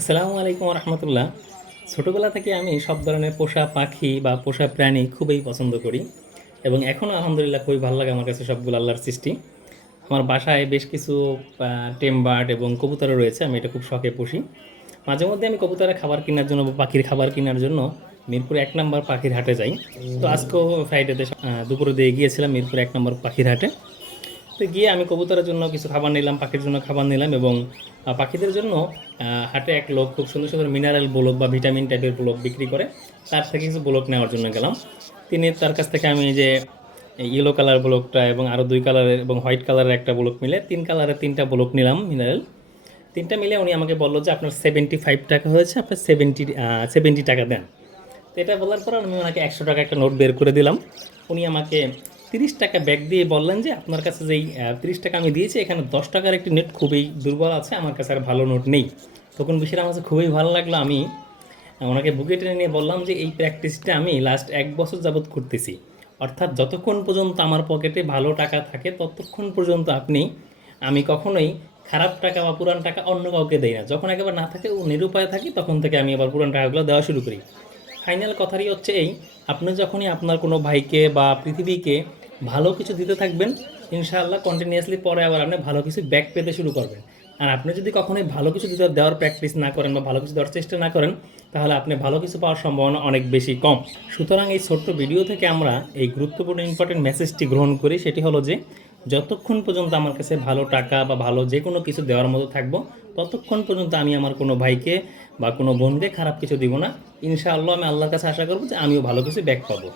আসসালামু আলাইকুম রহমতুল্লাহ ছোটোবেলা থেকে আমি সব ধরনের পোষা পাখি বা পোষা প্রাণী খুবই পছন্দ করি এবং এখনও আলহামদুলিল্লাহ খুবই ভালো লাগে আমার কাছে সবগুলো আল্লাহর সৃষ্টি। আমার বাসায় বেশ কিছু টেম বার্ড এবং কবুতরও রয়েছে, আমি এটা খুব শখে পুষি। মাঝে মধ্যে আমি কবুতরের খাবার কেনার জন্য বা পাখির খাবার কেনার জন্য মিরপুর এক নম্বর পাখির হাটে যাই। তো আজকেও ফ্রাইডেতে দুপুরে দিয়ে গিয়েছিলাম মিরপুর এক নম্বর পাখির হাটে। তো গিয়ে আমি কবুতরের জন্য কিছু খাবার নিলাম, পাখির জন্য খাবার নিলাম এবং পাখিদের জন্য হাটে এক লোক খুব সুন্দর সুন্দর মিনারেল ব্লক বা ভিটামিন টাইপের ব্লক বিক্রি করে, তার থেকে কিছু ব্লক নেওয়ার জন্য গেলাম। তিনি তার কাছ থেকে আমি যে ইয়েলো কালার ব্লকটা এবং আরও দুই কালারের এবং হোয়াইট কালারের একটা ব্লক মিলে, তিন কালারের তিনটা ব্লক নিলাম মিনারেল তিনটা মিলে উনি আমাকে বলল যে, আপনার সেভেন্টি ফাইভ টাকা হয়েছে, আপনার সেভেন্টি সেভেন্টি টাকা দেন। তো এটা বলার পর আমি ওনাকে একশো টাকা একটা নোট বের করে দিলাম। উনি আমাকে তিরিশ টাকা ব্যাগ দিয়ে বললেন যে, আপনার কাছে যেই তিরিশ টাকা আমি দিয়েছি, এখানে দশ টাকার একটি নেট খুবই দুর্বল আছে, আমার কাছে আর ভালো নোট নেই। তখন বিষয়টা আমার কাছে খুবই ভালো লাগল। আমি, ওনাকে বুকে টেনে নিয়ে বললাম যে, এই প্র্যাকটিসটা আমি লাস্ট এক বছর যাবৎ করতেছি। অর্থাৎ যতক্ষণ পর্যন্ত আমার পকেটে ভালো টাকা থাকে, ততক্ষণ পর্যন্ত আপনি, আমি কখনোই খারাপ টাকা বা পুরান টাকা অন্য কাউকে দেই না। যখন একেবারে না থাকে, ও নিরুপায় থাকি, তখন থেকে আমি আবার পুরান টাকাগুলো দেওয়া শুরু করি। ফাইনাল কথারই হচ্ছে এই, আপনি যখনই আপনার কোনো ভাইকে বা পৃথিবীকে ভালো কিছু দিতে থাকবেন, ইনশাআল্লাহ কন্টিনিউয়াসলি পরে আবার আপনি ভালো কিছু ব্যাক পেতে শুরু করবেন। আর আপনি যদি কখনোই ভালো কিছু দিতে দেওয়ার প্র্যাকটিস না করেন বা ভালো কিছু দেওয়ার চেষ্টা না করেন, তাহলে আপনি ভালো কিছু পাওয়ার সম্ভাবনা অনেক বেশি কম। সুতরাং এই ছোট্ট ভিডিও থেকে আমরা এই গুরুত্বপূর্ণ ইম্পর্টেন্ট মেসেজটি গ্রহণ করি, সেটি হলো যে, যতক্ষণ পর্যন্ত আমার কাছে ভালো টাকা বা ভালো যে কোনো কিছু দেওয়ার মতো থাকব, ততক্ষণ পর্যন্ত আমি আমার কোনো ভাইকে বা কোনো বোনকে খারাপ কিছু দিব না। ইনশাআল্লাহ আমি আল্লাহর কাছে আশা করব যে আমিও ভালো কিছু ব্যাক পাবো।